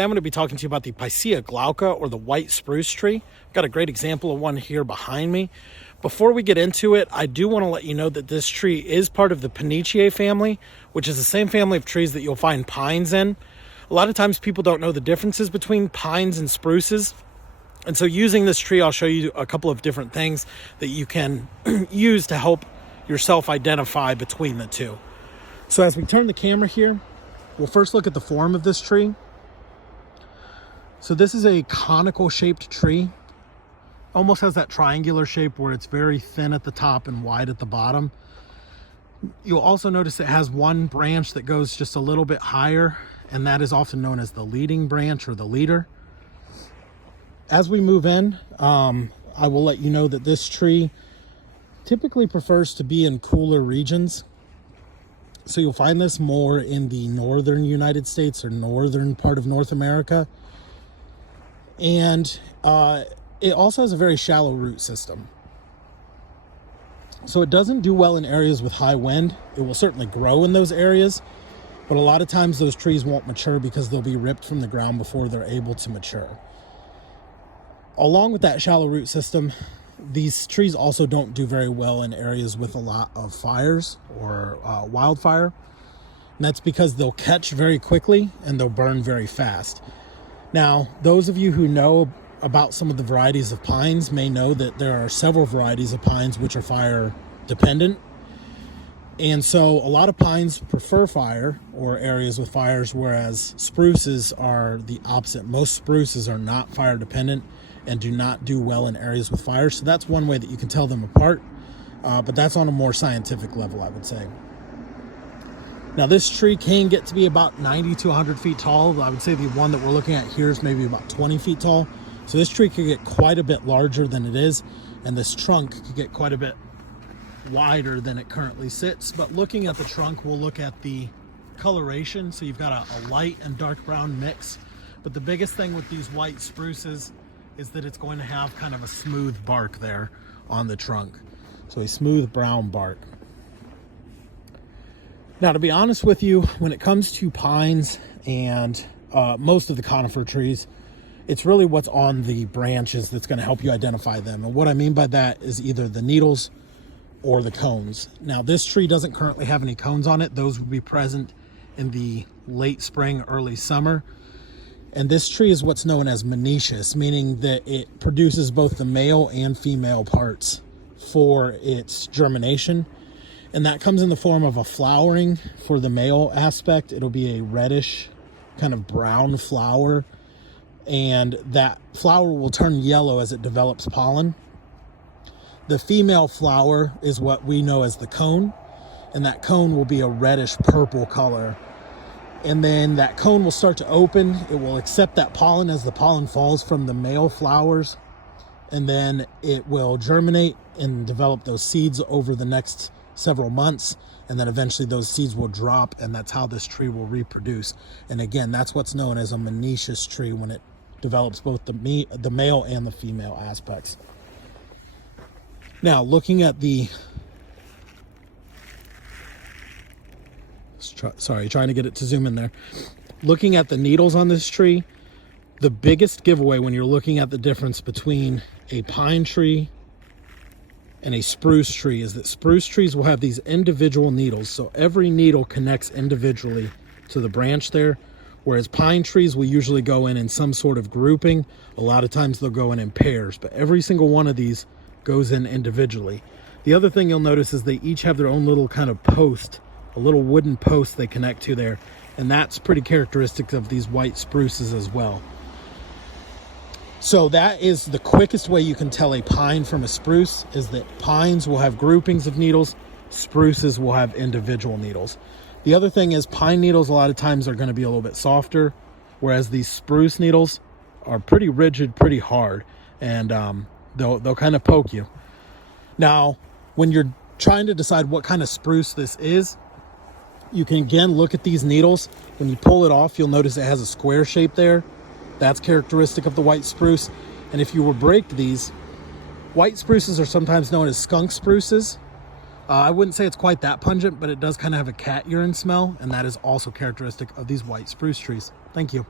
I'm going to be talking to you about the Picea glauca, or the white spruce tree. I've got a great example of one here behind me. Before we get into it, I do want to let you know that this tree is part of the Picea family, which is the same family of trees that you'll find pines in. A lot of times people don't know the differences between pines and spruces. And so using this tree, I'll show you a couple of different things that you can use to help yourself identify between the two. So as we turn the camera here, we'll first look at the form of this tree. So this is a conical shaped tree. Almost has that triangular shape where it's very thin at the top and wide at the bottom. You'll also notice it has one branch that goes just a little bit higher, and that is often known as the leading branch or the leader. As we move in, I will let you know that this tree typically prefers to be in cooler regions. So you'll find this more in the northern United States or northern part of North America. And it also has a very shallow root system. So it doesn't do well in areas with high wind. It will certainly grow in those areas, but a lot of times those trees won't mature because they'll be ripped from the ground before they're able to mature. Along with that shallow root system, these trees also don't do very well in areas with a lot of fires or wildfire. And that's because they'll catch very quickly and they'll burn very fast. Now, those of you who know about some of the varieties of pines may know that there are several varieties of pines which are fire dependent. And so a lot of pines prefer fire or areas with fires, whereas spruces are the opposite. Most spruces are not fire dependent and do not do well in areas with fire. So that's one way that you can tell them apart. But that's on a more scientific level, I would say. Now this tree can get to be about 90 to 100 feet tall. I would say the one that we're looking at here is maybe about 20 feet tall. So this tree could get quite a bit larger than it is, and this trunk could get quite a bit wider than it currently sits. But looking at the trunk, we'll look at the coloration. So you've got a light and dark brown mix. But the biggest thing with these white spruces is that it's going to have kind of a smooth bark there on the trunk. So a smooth brown bark. Now, to be honest with you, when it comes to pines and most of the conifer trees, it's really what's on the branches that's going to help you identify them. And what I mean by that is either the needles or the cones. Now, this tree doesn't currently have any cones on it. Those would be present in the late spring, early summer. And this tree is what's known as monoecious, meaning that it produces both the male and female parts for its germination. And that comes in the form of a flowering for the male aspect. It'll be a reddish kind of brown flower. And that flower will turn yellow as it develops pollen. The female flower is what we know as the cone. And that cone will be a reddish purple color. And then that cone will start to open. It will accept that pollen as the pollen falls from the male flowers. And then it will germinate and develop those seeds over the next several months, and then eventually those seeds will drop, and that's how this tree will reproduce. And again, that's what's known as a monoecious tree when it develops both the male and the female aspects. Now, looking at the trying to get it to zoom in there. Looking at the needles on this tree, the biggest giveaway when you're looking at the difference between a pine tree and a spruce tree is that spruce trees will have these individual needles. So every needle connects individually to the branch there, whereas pine trees will usually go in some sort of grouping. A lot of times they'll go in pairs, but every single one of these goes in individually. The other thing you'll notice is they each have their own little kind of post, a little wooden post they connect to there. And that's pretty characteristic of these white spruces as well. So that is the quickest way you can tell a pine from a spruce, is that pines will have groupings of needles, spruces will have individual needles. The other thing is pine needles a lot of times are going to be a little bit softer, whereas these spruce needles are pretty rigid, pretty hard, and they'll kind of poke you. Now, when you're trying to decide what kind of spruce this is, you can again look at these needles. When you pull it off, you'll notice it has a square shape there. That's characteristic of the white spruce. And if you were to break these, white spruces are sometimes known as skunk spruces. I wouldn't say it's quite that pungent, but it does kind of have a cat urine smell, and that is also characteristic of these white spruce trees. Thank you.